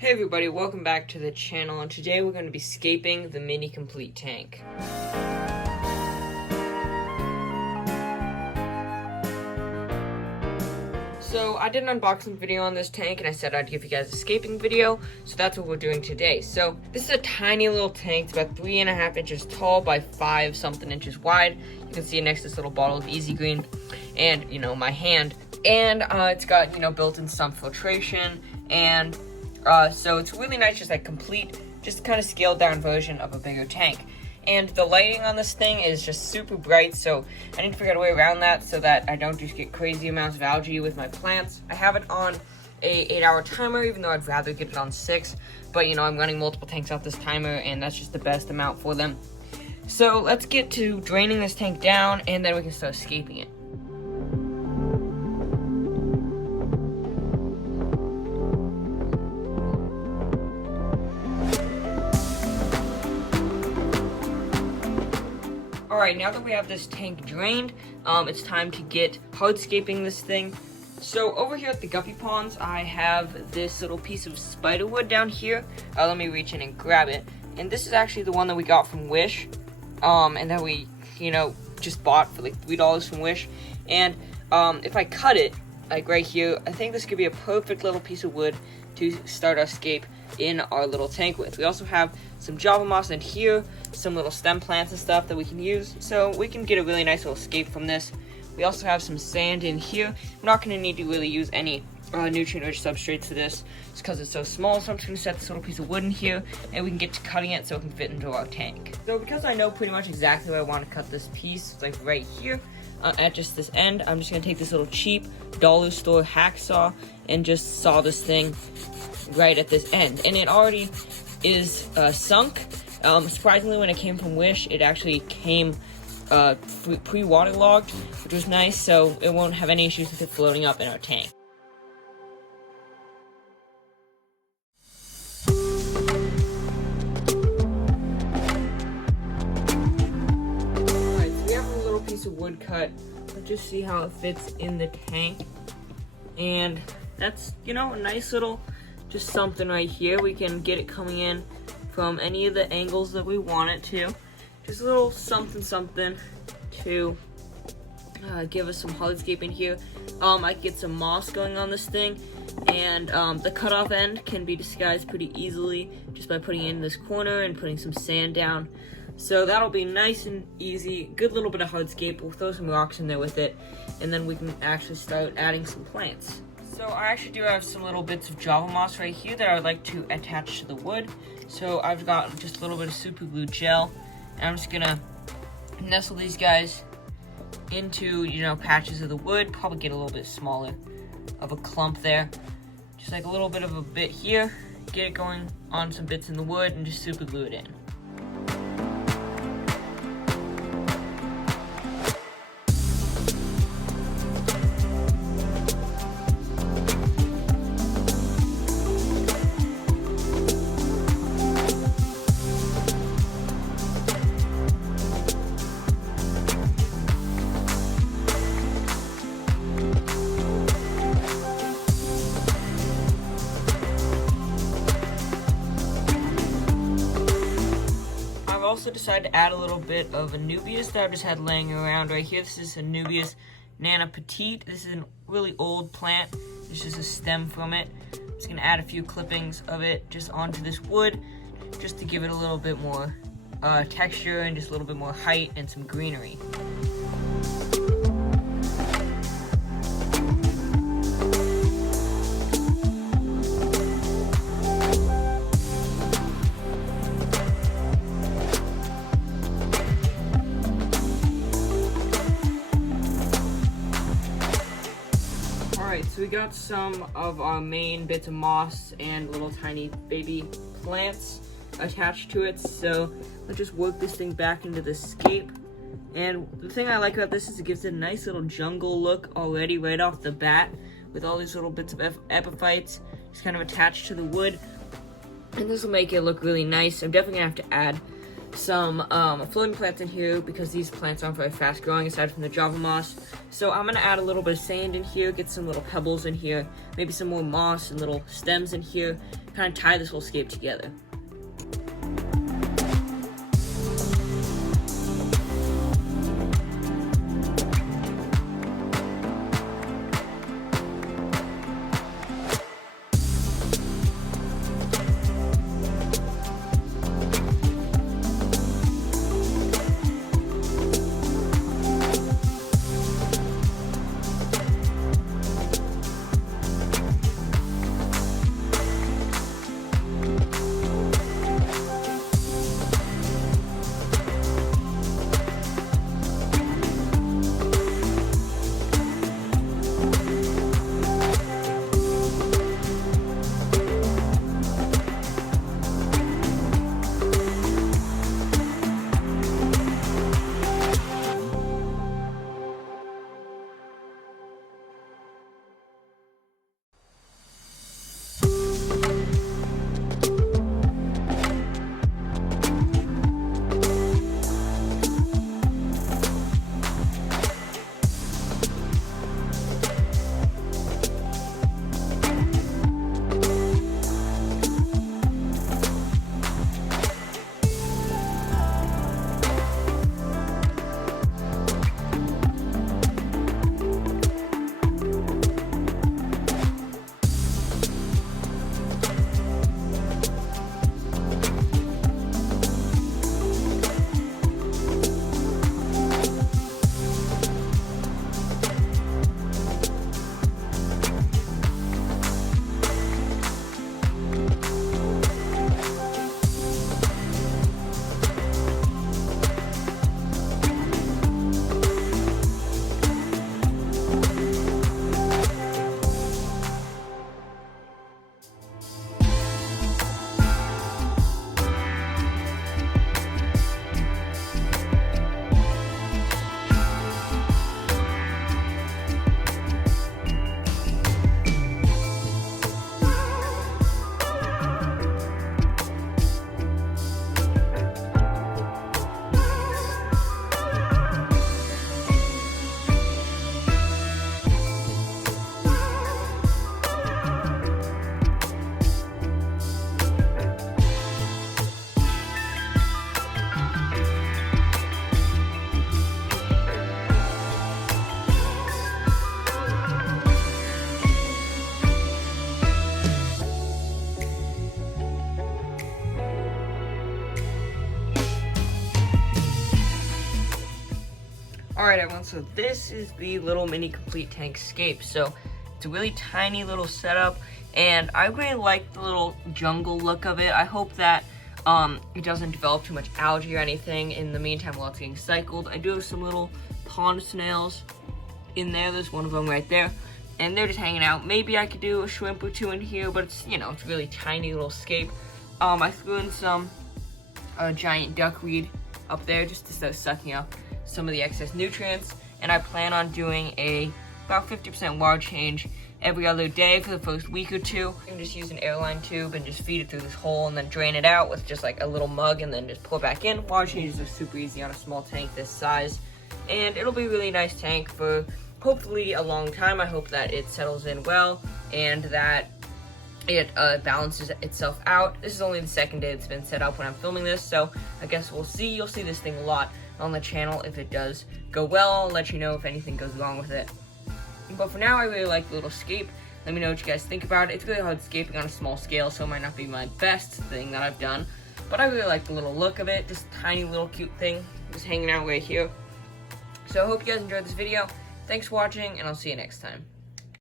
Hey everybody, welcome back to the channel, and today we're going to be scaping the mini complete tank. So I did an unboxing video on this tank and I said I'd give you guys a scaping video, so that's what we're doing today. So this is a tiny little tank. It's about 3.5 inches tall by 5 something inches wide. You can see it next to this little bottle of Easy Green and, my hand. And it's got, built-in sump filtration, and so it's really nice, just like complete, just kind of scaled down version of a bigger tank. And the lighting on this thing is just super bright, so I need to figure out a way around that so that I don't just get crazy amounts of algae with my plants. I have it on a 8-hour timer, even though I'd rather get it on 6. But I'm running multiple tanks off this timer, and that's just the best amount for them. So let's get to draining this tank down, and then we can start scaping it. Alright, now that we have this tank drained, it's time to get hardscaping this thing. So over here at the guppy ponds, I have this little piece of spider wood down here. Let me reach in and grab it. And this is actually the one that we got from Wish. And that we, just bought for like $3 from Wish. And if I cut it, like right here, I think this could be a perfect little piece of wood to start our scape in our little tank with. We also have some Java moss in here, some little stem plants and stuff that we can use, so we can get a really nice little scape from this. We also have some sand in here. We're not going to need to really use any nutrient-rich substrates for this, just because it's so small, so I'm just going to set this little piece of wood in here, and we can get to cutting it so it can fit into our tank. So because I know pretty much exactly where I want to cut this piece, like right here, at just this end, I'm just going to take this little cheap dollar store hacksaw and just saw this thing right at this end. And it already is sunk. Surprisingly, when it came from Wish, it actually came pre-waterlogged, which was nice, so it won't have any issues with it floating up in our tank. Alright, so we have a little piece of wood cut. Let's just see how it fits in the tank. And that's, a nice little, just something right here. We can get it coming in from any of the angles that we want it to. Just a little something to give us some hardscaping here. I can get some moss going on this thing, and the cutoff end can be disguised pretty easily just by putting it in this corner and putting some sand down. So that'll be nice and easy. Good little bit of hardscape. We'll throw some rocks in there with it, and then we can actually start adding some plants. So I actually do have some little bits of Java moss right here that I would like to attach to the wood. So I've got just a little bit of super glue gel, and I'm just gonna nestle these guys into, patches of the wood. Probably get a little bit smaller of a clump there. Just like a little bit of a bit here. Get it going on some bits in the wood and just super glue it in. Also decided to add a little bit of Anubias that I've just had laying around right here. This is Anubias Nana Petite. This is a really old plant. This is a stem from it. I'm just gonna add a few clippings of it just onto this wood, just to give it a little bit more texture and just a little bit more height and some greenery. So we got some of our main bits of moss and little tiny baby plants attached to it. So let's just work this thing back into the scape. And the thing I like about this is it gives it a nice little jungle look already right off the bat, with all these little bits of epiphytes just kind of attached to the wood. And this will make it look really nice. I'm definitely gonna have to add some floating plants in here because these plants aren't very fast growing aside from the Java moss. So I'm gonna add a little bit of sand in here, get some little pebbles in here, maybe some more moss and little stems in here, kind of tie this whole scape together. Alright everyone, so this is the little mini complete tank scape. So it's a really tiny little setup, and I really like the little jungle look of it. I hope that it doesn't develop too much algae or anything in the meantime while it's getting cycled. I do have some little pond snails in there. There's one of them right there, and they're just hanging out. Maybe I could do a shrimp or two in here, but it's, you know, it's a really tiny little scape. I threw in some giant duckweed up there just to start sucking up some of the excess nutrients, and I plan on doing about 50% water change every other day for the first week or two. You can just use an airline tube and just feed it through this hole and then drain it out with just like a little mug and then just pour back in. Water changes are super easy on a small tank this size, and it'll be a really nice tank for hopefully a long time. I hope that it settles in well and that it balances itself out. This is only the second day it's been set up when I'm filming this, so I guess we'll see. You'll see this thing a lot on the channel. If it does go well, I'll let you know if anything goes wrong with it. But for now, I really like the little scape. Let me know what you guys think about it. It's really hard scaping on a small scale, so it might not be my best thing that I've done, but I really like the little look of it. Just a tiny little cute thing just hanging out right here. So I hope you guys enjoyed this video. Thanks for watching, and I'll see you next time.